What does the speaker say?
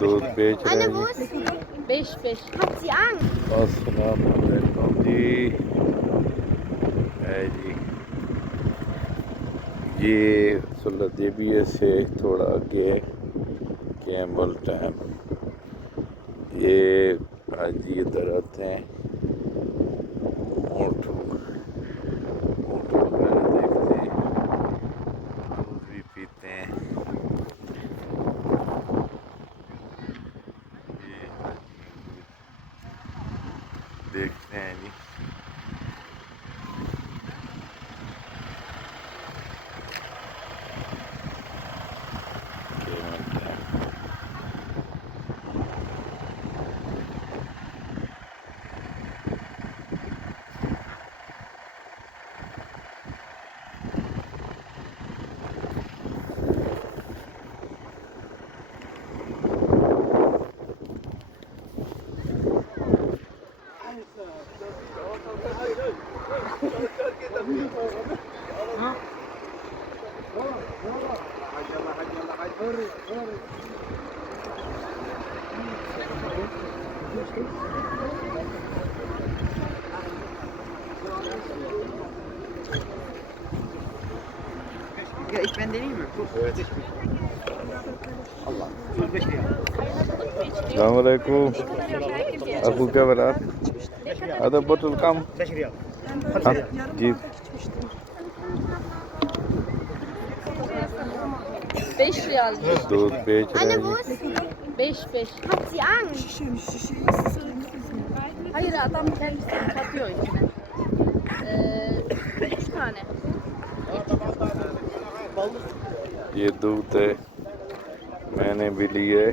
दूध बेच रहे Anne, हैं wo जी। ist sie? Beş beş. Hat sie Angst? अस्सलाम वालेकुम जी। है जी, ये सुलहदेविया से थोड़ा आगे कैम्बल टैम। ये हाजी इधर आते हैं, ऊँट वगैरह देखते हैं, दूध भी पीते हैं। ये हाजी देखते हैं जी। कैम्बल टैम। Ja, ich bin der Nehmer. Evet. Allah. 45 lira. अस्सलाम वालेकुम। अबू क्या बना? आधा बोतल कम। 5 lira. हाँ जी। Beş riyal. दूध बेच रहे Anne, हैं wo जी। ist sie? Beş beş. Hat sie Angst? Hayır adam kendisi satıyor içine. Üç tane. ये दूध है, मैंने भी लिए।